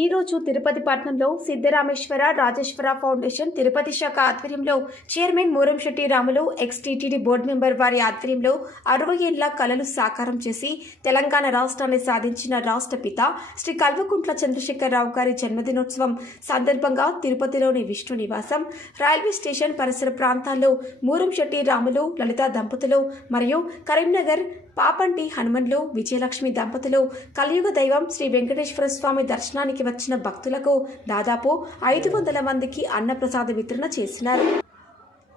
ఈ రోజు తిరుపతి పట్టణంలో సిద్ధరామేశ్వర రాజేశ్వర ఫౌండేషన్ తిరుపతి శాఖ ఆధ్వర్యంలో chairman Muramshetty Ramulu ex TTD board member వారి ఆధ్వర్యంలో 60 ఏళ్ల కలలు సాకారం చేసి తెలంగాణ రాష్ట్రాన్ని సాధించిన రాష్ట్రపిత శ్రీ కల్వకుంట్ల చంద్రశేఖరరావు గారి జన్మదినోత్సవం సందర్భంగా తిరుపతిలోని విష్ణు నివాసం, రైల్వే స్టేషన్ పరిసర ప్రాంతాల్లో మూరంశెట్టి రాములు లలిత దంపతులు మరియు కరీంనగర్ పాపంటి హనుమన్లు విజయలక్ష్మి దంపతులు కలియుగ దైవం శ్రీ వెంకటేశ్వర స్వామి దర్శనానికి వచ్చిన భక్తులకు దాదాపు 500 మందికి అన్నప్రసాద వితరణ చేసినారు.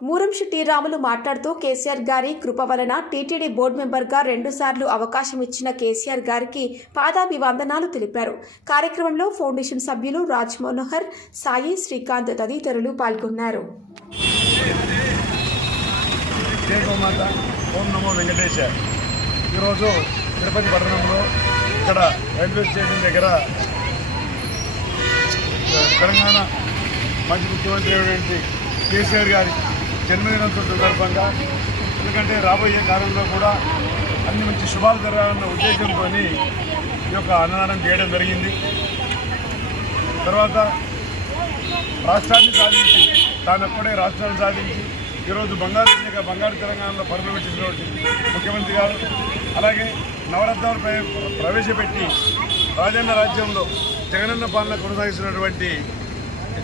మూరంశెట్టి రాములు మాట్లాడుతూ కేసీఆర్ గారి కృప వలన టీటీడీ బోర్డు మెంబర్గా 2 సార్లు అవకాశం ఇచ్చిన కేసీఆర్ గారికి పాదాభివందనాలు తెలిపారు. కార్యక్రమంలో ఫౌండేషన్ సభ్యులు రాజ్ మనోహర్, సాయి, శ్రీకాంత్ తదితరులు పాల్గొన్నారు. ఈరోజు తిరుపతి పట్టణంలో ఇక్కడ రైల్వే స్టేషన్ దగ్గర తెలంగాణ మాజీ ముఖ్యమంత్రి అయినటువంటి కేసీఆర్ గారి జన్మదినోత్సవం సందర్భంగా, ఎందుకంటే రాబోయే కాలంలో కూడా అన్ని మంచి శుభాలు జరగాలన్న ఉద్దేశంతో ఈ యొక్క అన్నదానం చేయడం జరిగింది. తర్వాత రాష్ట్రాన్ని సాధించి తానొక్కడే రాష్ట్రాన్ని సాధించి ఈరోజు బంగారు తెలంగాణలో పరిణమించినటువంటి ముఖ్యమంత్రి గారు, అలాగే నవరత్నాలు ప్రవేశపెట్టి రాజన్న రాజ్యంలో జగనన్న పాలన కొనసాగిస్తున్నటువంటి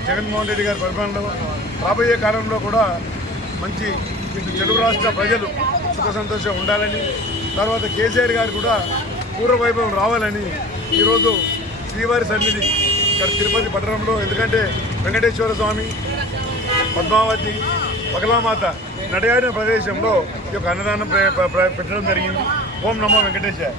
జగన్మోహన్ రెడ్డి గారి పరిపాలనలో రాబోయే కాలంలో కూడా మంచి తెలుగు రాష్ట్ర ప్రజలు సుఖ సంతోషం ఉండాలని, తర్వాత కేసీఆర్ గారు కూడా పూర్వవైభవం రావాలని ఈరోజు శ్రీవారి సన్నిధి ఇక్కడ తిరుపతి పట్టణంలో, ఎందుకంటే వెంకటేశ్వర స్వామి, పద్మావతి, పగలామాత నడయాడిన ప్రదేశంలో ఈ యొక్క అన్నదానం పెట్టడం జరిగింది. ఓం నమో వెంకటేశాయ.